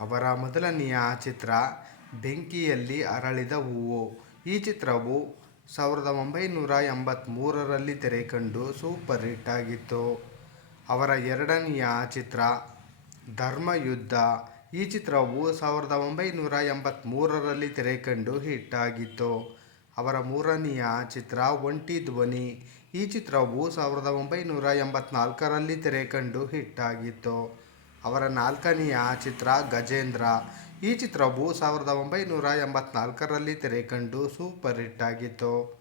ಅವರ ಮೊದಲನೆಯ ಚಿತ್ರ ಬೆಂಕಿಯಲ್ಲಿ ಅರಳಿದ ಹೂವು. ಈ ಚಿತ್ರವು ಸಾವಿರದ ಒಂಬೈನೂರ ಎಂಬತ್ತ್ಮೂರರಲ್ಲಿ ತೆರೆಕಂಡು ಸೂಪರ್ ಹಿಟ್ ಆಗಿತ್ತು. ಅವರ ಎರಡನೆಯ ಚಿತ್ರ ಧರ್ಮಯುದ್ಧ. ಈ ಚಿತ್ರವು ಸಾವಿರದ ಒಂಬೈನೂರ ಎಂಬತ್ತ್ಮೂರರಲ್ಲಿ ತೆರೆಕಂಡು ಹಿಟ್ ಆಗಿತ್ತು. ಅವರ ಮೂರನೆಯ ಚಿತ್ರ ಒಂಟಿ ಧ್ವನಿ. ಈ ಚಿತ್ರವು ಸಾವಿರದ ಒಂಬೈನೂರ ಎಂಬತ್ನಾಲ್ಕರಲ್ಲಿ ತೆರೆಕಂಡು ಹಿಟ್ ಆಗಿತ್ತು. ಅವರ ನಾಲ್ಕನೆಯ ಚಿತ್ರ ಗಜೇಂದ್ರ. ಈ ಚಿತ್ರವು ಸಾವಿರದ ಒಂಬೈನೂರ ಎಂಬತ್ನಾಲ್ಕರಲ್ಲಿ ತೆರೆಕಂಡು ಸೂಪರ್ ಹಿಟ್ ಆಗಿತ್ತು.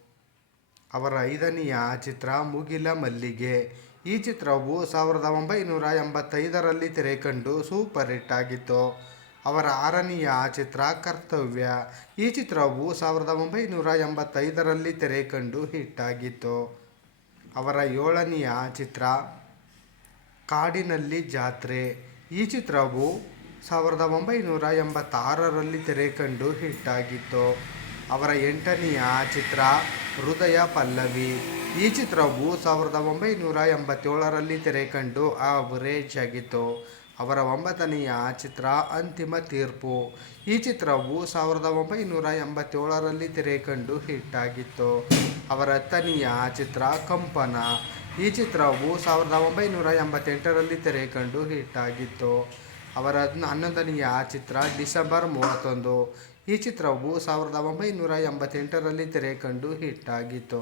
ಅವರ ಐದನೆಯ ಚಿತ್ರ ಮುಗಿಲ ಮಲ್ಲಿಗೆ. ಈ ಚಿತ್ರವು ಸಾವಿರದ ಒಂಬೈನೂರ ಎಂಬತ್ತೈದರಲ್ಲಿ ತೆರೆಕಂಡು ಸೂಪರ್ ಹಿಟ್ ಆಗಿತ್ತು. ಅವರ ಆರನೆಯ ಚಿತ್ರ ಕರ್ತವ್ಯ. ಈ ಚಿತ್ರವು ಸಾವಿರದ ಒಂಬೈನೂರ ಎಂಬತ್ತೈದರಲ್ಲಿ ತೆರೆಕಂಡು ಹಿಟ್ ಆಗಿತ್ತು. ಅವರ ಏಳನೆಯ ಚಿತ್ರ ಕಾಡಿನಲ್ಲಿ ಜಾತ್ರೆ. ಈ ಚಿತ್ರವು ಸಾವಿರದ ಒಂಬೈನೂರ ಎಂಬತ್ತಾರರಲ್ಲಿ ತೆರೆಕಂಡು ಹಿಟ್ ಆಗಿತ್ತು ಅವರ ಎಂಟನೆಯ ಚಿತ್ರ ಹೃದಯ ಪಲ್ಲವಿ. ಈ ಚಿತ್ರವು ಸಾವಿರದ ಒಂಬೈನೂರ ಎಂಬತ್ತೇಳರಲ್ಲಿ ತೆರೆಕಂಡು ಆವರೇಜ್ ಆಗಿತ್ತು. ಅವರ ಒಂಬತ್ತನೆಯ ಚಿತ್ರ ಅಂತಿಮ ತೀರ್ಪು. ಈ ಚಿತ್ರವು ಸಾವಿರದ ಒಂಬೈನೂರ ಎಂಬತ್ತೇಳರಲ್ಲಿ ತೆರೆಕಂಡು ಹಿಟ್ ಆಗಿತ್ತು. ಅವರ ಹತ್ತನೆಯ ಚಿತ್ರ ಕಂಪನ. ಈ ಚಿತ್ರವು ಸಾವಿರದ ಒಂಬೈನೂರ ಎಂಬತ್ತೆಂಟರಲ್ಲಿ ತೆರೆ ಕಂಡು ಹಿಟ್ ಆಗಿತ್ತು. ಅವರ ಹನ್ನೊಂದನೆಯ ಚಿತ್ರ ಡಿಸೆಂಬರ್ ಮೂವತ್ತೊಂದು. ಈ ಚಿತ್ರವು ಸಾವಿರದ ಒಂಬೈನೂರ ಎಂಬತ್ತೆಂಟರಲ್ಲಿ ತೆರೆ ಕಂಡು ಹಿಟ್ ಆಗಿತ್ತು.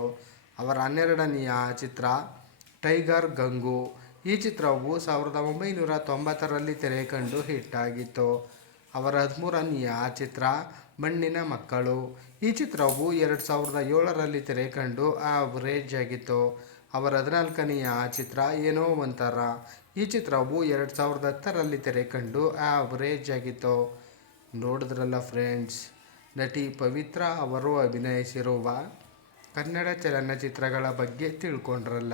ಅವರ ಹನ್ನೆರಡನೆಯ ಚಿತ್ರ ಟೈಗರ್ ಗಂಗು. ಈ ಚಿತ್ರವು ಸಾವಿರದ ಒಂಬೈನೂರ ತೊಂಬತ್ತರಲ್ಲಿ ತೆರೆ ಕಂಡು ಹಿಟ್ ಆಗಿತ್ತು ಅವರ ಹದಿಮೂರನೆಯ ಚಿತ್ರ, ಮಣ್ಣಿನ ಮಕ್ಕಳು. ಈ ಚಿತ್ರವು ಎರಡು ಸಾವಿರದ ಏಳರಲ್ಲಿ ತೆರೆ ಕಂಡು ಆವರೇಜ್ ಆಗಿತ್ತು. ಅವರ ಹದಿನಾಲ್ಕನೆಯ ಚಿತ್ರ ಏನೋ ಒಂಥರ. ಈ ಚಿತ್ರವು ಎರಡು ಸಾವಿರದ ಹತ್ತರಲ್ಲಿ ತೆರೆ ಕಂಡು ಆವರೇಜ್ ಆಗಿತ್ತು. ನೋಡಿದ್ರಲ್ಲ ಫ್ರೆಂಡ್ಸ್ ನಟಿ ಪವಿತ್ರ ಅವರು ಅಭಿನಯಿಸಿರುವ ಕನ್ನಡ ಚಲನಚಿತ್ರಗಳ ಬಗ್ಗೆ ತಿಳ್ಕೊಂಡ್ರಲ್ಲ.